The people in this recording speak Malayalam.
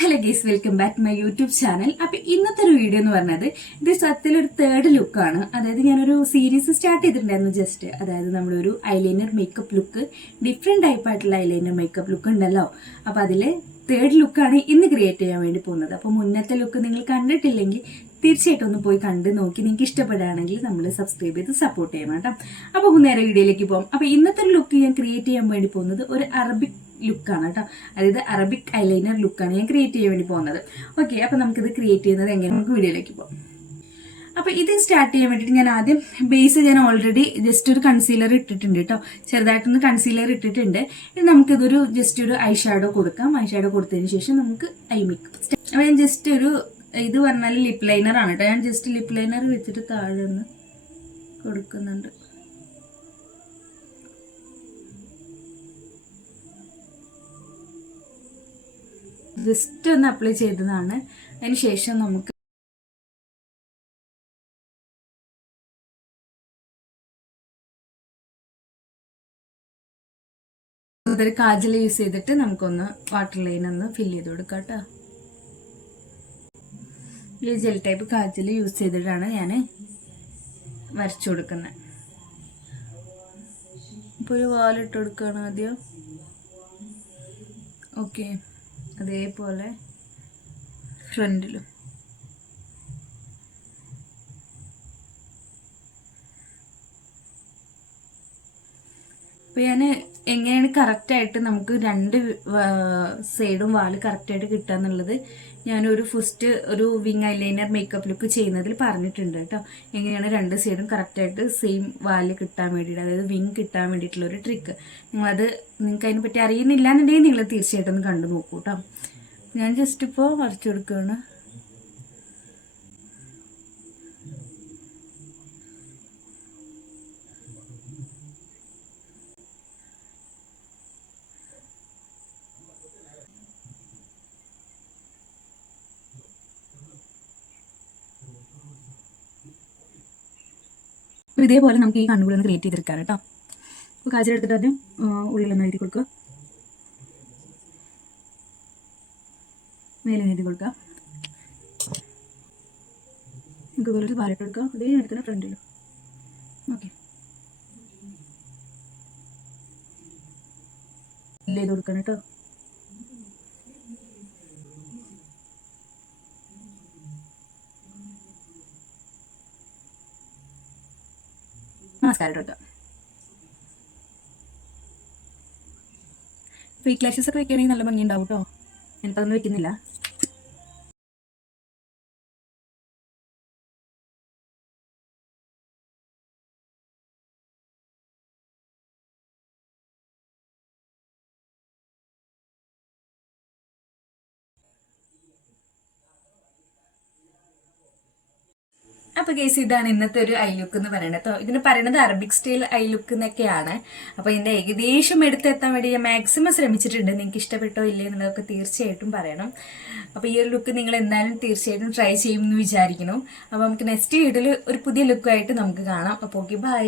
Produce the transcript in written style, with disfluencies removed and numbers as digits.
Hello guys, welcome back my YouTube channel. അപ്പൊ ഇന്നത്തെ ഒരു വീഡിയോ എന്ന് പറഞ്ഞത് ഇത് സത്യത്തിലൊരു തേർഡ് ലുക്കാണ്. അതായത് ഞാനൊരു സീരീസ് സ്റ്റാർട്ട് ചെയ്തിട്ടുണ്ടായിരുന്നു ജസ്റ്റ്. അതായത് നമ്മുടെ ഒരു eyeliner makeup look, different type ആയിട്ടുള്ള ഐലൈനർ മേക്കപ്പ് ലുക്ക് ഉണ്ടല്ലോ. അപ്പൊ അതില് തേർഡ് ലുക്കാണ് ഇന്ന് ക്രിയേറ്റ് ചെയ്യാൻ വേണ്ടി പോകുന്നത്. അപ്പൊ മുന്നത്തെ ലുക്ക് നിങ്ങൾ കണ്ടിട്ടില്ലെങ്കിൽ തീർച്ചയായിട്ടും ഒന്ന് പോയി കണ്ട് നോക്കി നിങ്ങൾക്ക് ഇഷ്ടപ്പെടുകയാണെങ്കിൽ നമ്മൾ സബ്സ്ക്രൈബ് ചെയ്ത് സപ്പോർട്ട് ചെയ്യണം കേട്ടോ. അപ്പൊ നേരെ വീഡിയോയിലേക്ക് പോകാം. അപ്പൊ ഇന്നത്തെ ലുക്ക് ഞാൻ ക്രിയേറ്റ് ചെയ്യാൻ വേണ്ടി പോകുന്നത് ഒരു അറബിക് ലുക്കാണ് കേട്ടോ. അതായത് അറബിക് ഐലൈനർ ലുക്കാണ് ഞാൻ ക്രിയേറ്റ് ചെയ്യാൻ വേണ്ടി പോകുന്നത്. ഓക്കെ, അപ്പൊ നമുക്കിത് ക്രിയേറ്റ് ചെയ്യുന്നത് എങ്ങനെ നമുക്ക് വീഡിയോയിലേക്ക് പോകാം. അപ്പൊ ഇത് സ്റ്റാർട്ട് ചെയ്യാൻ വേണ്ടിയിട്ട് ഞാൻ ആദ്യം ബേസ് ഞാൻ ഓൾറെഡി ജസ്റ്റ് ഒരു കൺസീലർ ഇട്ടിട്ടുണ്ട് കേട്ടോ. ചെറുതായിട്ടൊന്ന് കൺസീലർ ഇട്ടിട്ടുണ്ട്. ഇനി നമുക്കിതൊരു ജസ്റ്റ് ഒരു ഐ ഷാഡോ കൊടുക്കാം. ഐ ഷാഡോ കൊടുത്തതിന് ശേഷം നമുക്ക് ഐ മേക്കപ്പ്. അപ്പൊ ഞാൻ ജസ്റ്റ് ഒരു ഇത് പറഞ്ഞാൽ ലിപ് ലൈനർ ആണ് കേട്ടോ. ഞാൻ ജസ്റ്റ് ലിപ് ലൈനർ വെച്ചിട്ട് താഴെ ഒന്ന് കൊടുക്കുന്നുണ്ട്. ജസ്റ്റ് ഒന്ന് അപ്ലൈ ചെയ്തതാണ്. അതിന് ശേഷം നമുക്ക് അതൊരു കാജൽ യൂസ് ചെയ്തിട്ട് നമുക്കൊന്ന് വാട്ടർ ലൈൻ ഒന്ന് ഫില്ല് ചെയ്ത് കൊടുക്കാം കേട്ടോ. ഈ ജെൽ ടൈപ്പ് കാജൽ യൂസ് ചെയ്തിട്ടാണ് ഞാൻ വരച്ചു കൊടുക്കുന്നത്. ഇപ്പോൾ ഒരു വാലിട്ട് കൊടുക്കുകയാണ് ആദ്യം. ഓക്കെ, അതേപോലെ ഫ്രണ്ടിലും. അപ്പോൾ ഞാൻ എങ്ങനെയാണ് കറക്റ്റായിട്ട് നമുക്ക് രണ്ട് സൈഡും വാല് കറക്റ്റായിട്ട് കിട്ടുക എന്നുള്ളത് ഞാനൊരു ഫസ്റ്റ് ഒരു വിങ് ഐലൈനർ മേക്കപ്പ് ലുക്ക് ചെയ്യുന്നതിൽ പറഞ്ഞിട്ടുണ്ട് കേട്ടോ. എങ്ങനെയാണ് രണ്ട് സൈഡും കറക്റ്റായിട്ട് സെയിം വാല് കിട്ടാൻ വേണ്ടിയിട്ട്, അതായത് വിങ് കിട്ടാൻ വേണ്ടിയിട്ടുള്ളൊരു ട്രിക്ക്. നിങ്ങളത് നിങ്ങൾക്ക് അതിനെപ്പറ്റി അറിയുന്നില്ല എന്നുണ്ടെങ്കിൽ നിങ്ങൾ തീർച്ചയായിട്ടും ഒന്ന് കണ്ടു നോക്കൂ കേട്ടോ. ഞാൻ ജസ്റ്റ് ഇപ്പോൾ വരച്ചു കൊടുക്കുകയാണ്. ഇതേപോലെ നമുക്ക് ഈ കണ്ണുകളൊന്ന് ക്രിയേറ്റ് ചെയ്തെടുക്കാം കേട്ടോ. അപ്പോൾ കാജൽ എടുത്തിട്ട് ആദ്യം ഉള്ളിലൊന്ന് എഴുതി കൊടുക്കുക, മേലെ എഴുതി കൊടുക്കുക. നമുക്ക് ഇതുപോലെ ഒരു വാലിട്ട് കൊടുക്കുക. അതേ എടുത്തിട്ട് ഫ്രണ്ടിലും. ഓക്കെ, ചെയ്ത് കൊടുക്കണം കേട്ടോ. നമസ്കാരം കേട്ടോ. ഫേക്ക് ലാഷസ് ഒക്കെ വെക്കുകയാണെങ്കിൽ നല്ല ഭംഗി ഉണ്ടാവും കേട്ടോ. ഞാനിപ്പോൾ അതൊന്നും വെക്കുന്നില്ല. അപ്പൊ കേസ് ഇതാണ് ഇന്നത്തെ ഒരു ഐ ലുക്ക് എന്ന് പറയുന്നത് കേട്ടോ. ഇതിന് പറയുന്നത് അറബിക് സ്റ്റൈൽ ഐ ലുക്ക് എന്നൊക്കെയാണ്. അപ്പൊ ഇതിന്റെ ഏകദേശം എടുത്തെത്താൻ വേണ്ടി ഞാൻ മാക്സിമം ശ്രമിച്ചിട്ടുണ്ട്. നിങ്ങൾക്ക് ഇഷ്ടപ്പെട്ടോ ഇല്ലേ എന്നുള്ളതൊക്കെ തീർച്ചയായിട്ടും പറയണം. അപ്പൊ ഈ ഒരു ലുക്ക് നിങ്ങൾ എന്തായാലും തീർച്ചയായിട്ടും ട്രൈ ചെയ്യുമെന്ന് വിചാരിക്കുന്നു. അപ്പൊ നമുക്ക് നെക്സ്റ്റ് വീഡിയോയിൽ ഒരു പുതിയ ലുക്കായിട്ട് നമുക്ക് കാണാം. അപ്പോൾ ഓക്കെ, ബൈ.